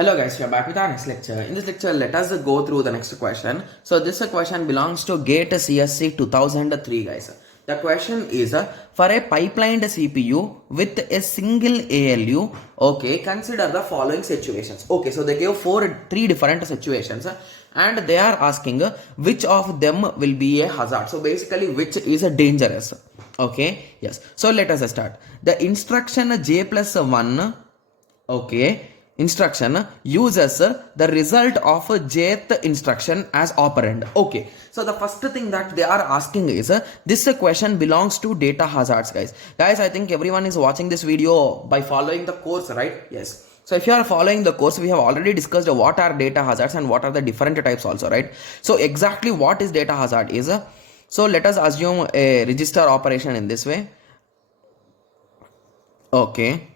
Hello guys, we are back with our next lecture. In this lecture, let us go through the next question. So this question belongs to GATE CSE 2003 guys. The question is for a pipelined CPU with a single ALU, okay, consider the following situations. Okay, so they gave three different situations and they are asking which of them will be a hazard. So basically which is dangerous. Okay, yes. So let us start. The instruction J plus 1, okay, instruction uses the result of jth instruction as operand. Okay, so the first thing that they are asking is this question belongs to data hazards, guys. I think everyone is watching this video by following the course, right? Yes. So if you are following the course, we have already discussed what are data hazards and what are the different types also, right? So exactly what is data hazard is, so let us assume a register operation in this way. Okay.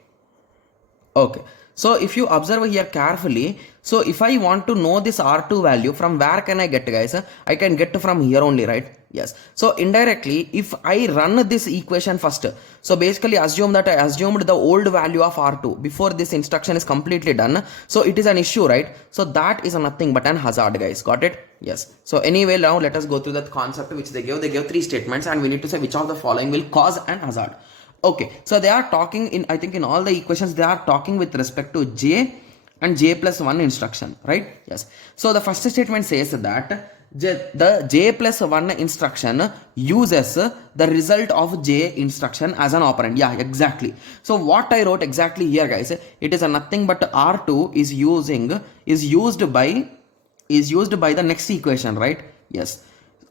So if you observe here carefully, so if I want to know this R2 value, from where can I get, guys? I can get from here only, right? Yes. So indirectly, if I run this equation first, so basically assume that I assumed the old value of R2 before this instruction is completely done. So it is an issue, right? So that is nothing but an hazard, guys. Got it? Yes. So anyway, now let us go through that concept which they gave. They gave three statements and we need to say which of the following will cause an hazard. Okay, so they are talking in, I think in all the equations, they are talking with respect to J and J plus 1 instruction, right? Yes. So the first statement says that the J plus 1 instruction uses the result of J instruction as an operand. Yeah, exactly. So what I wrote exactly here, guys, it is a nothing but R2 is used by the next equation, right? Yes.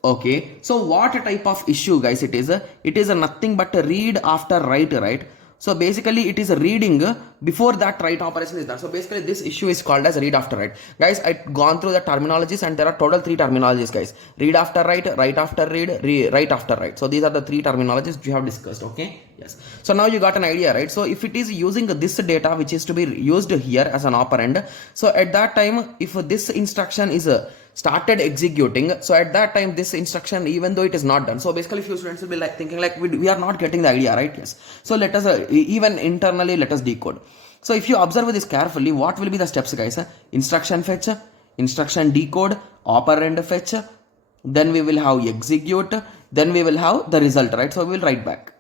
Okay, so what type of issue, guys, it is a nothing but a read after write, right? So basically it is a reading before that write operation is done. So basically this issue is called as read after write. Guys, I've gone through the terminologies and there are total three terminologies, guys. Read after write, write after read, write after write. So these are the three terminologies we have discussed. Okay, yes. So now you got an idea, right? So if it is using this data which is to be used here as an operand, so at that time if this instruction is started executing, so at that time this instruction, even though it is not done, so basically few students will be like thinking like we are not getting the idea, right? Yes. So let us even internally let us decode. So if you observe this carefully, what will be the steps, guys? Instruction fetch, instruction decode, operand fetch, then we will have execute, then we will have the result, right? So we will write back.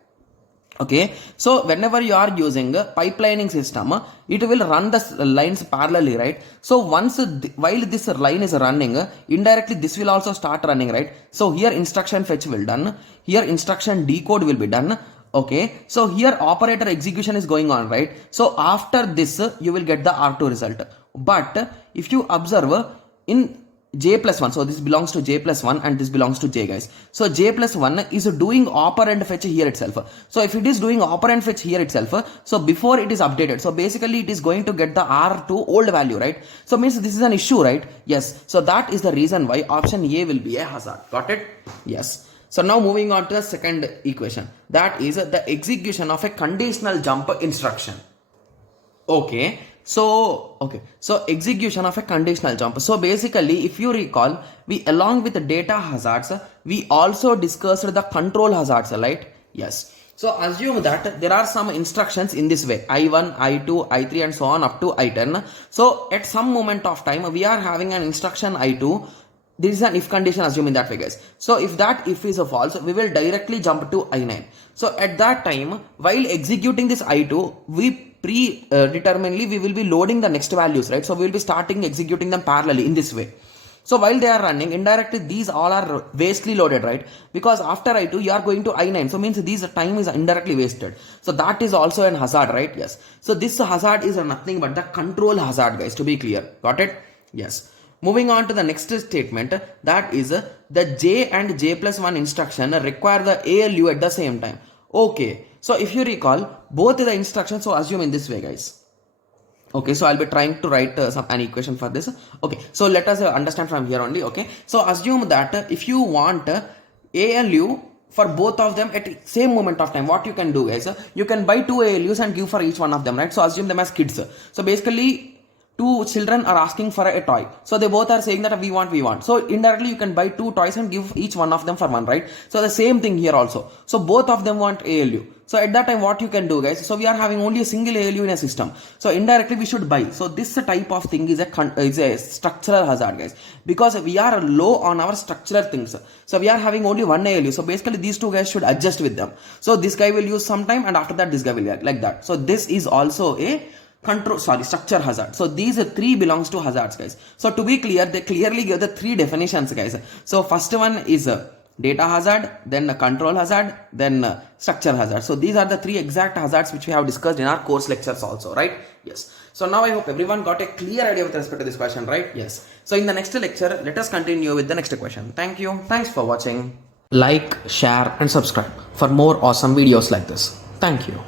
Okay, so whenever you are using a pipelining system, it will run the lines parallelly, right? So once while this line is running, indirectly this will also start running, right? So here instruction fetch will done, here instruction decode will be done. Okay, so here operator execution is going on, right? So after this you will get the R2 result. But if you observe in J plus 1, so this belongs to J plus 1 and this belongs to J, guys. So J plus 1 is doing operand fetch here itself. So if it is doing operand fetch here itself, so before it is updated, so basically it is going to get the R2 old value, right? So means this is an issue, right? Yes. So that is the reason why option A will be a hazard. Got it? Yes. So now moving on to the second equation, that is the execution of a conditional jump instruction. Okay, so execution of a conditional jump. So basically if you recall, we along with the data hazards, we also discussed the control hazards, right? Yes. So assume that there are some instructions in this way, I1, I2, I3 and so on up to I10. So at some moment of time we are having an instruction I2. This is an if condition, assume in that way, guys. So if that if is a false, we will directly jump to I9. So at that time, while executing this I2, we predeterminedly we will be loading the next values, right? So we will be starting executing them parallelly in this way. So while they are running, indirectly these all are vastly loaded, right? Because after I2 you are going to I9, so means this time is indirectly wasted. So that is also an hazard, right? Yes. So this hazard is nothing but the control hazard, guys, to be clear. Got it? Yes. Moving on to the next statement, that is the J and J plus 1 instruction require the ALU at the same time. Okay, so if you recall both the instructions, so assume in this way, guys. Okay, so I'll be trying to write an equation for this. Okay, so let us understand from here only. Okay, so assume that if you want ALU for both of them at same moment of time, what you can do, guys, you can buy two ALUs and give for each one of them, right? So assume them as kids. So basically two children are asking for a toy. So they both are saying that we want. So indirectly you can buy two toys and give each one of them for one, right? So the same thing here also. So both of them want ALU. So at that time what you can do, guys, so we are having only a single ALU in a system. So indirectly we should buy. So this type of thing is a structural hazard, guys, because we are low on our structural things. So we are having only one ALU. So basically these two guys should adjust with them. So this guy will use some time and after that this guy will like that. So this is also a structure hazard. So these three belongs to hazards, guys. So to be clear, they clearly give the three definitions, guys. So first one is data hazard, then control hazard, then structure hazard. So these are the three exact hazards which we have discussed in our course lectures also, right? Yes. So now I hope everyone got a clear idea with respect to this question, right? Yes. So in the next lecture, let us continue with the next question. Thank you. Thanks for watching. Like, share and subscribe for more awesome videos like this. Thank you.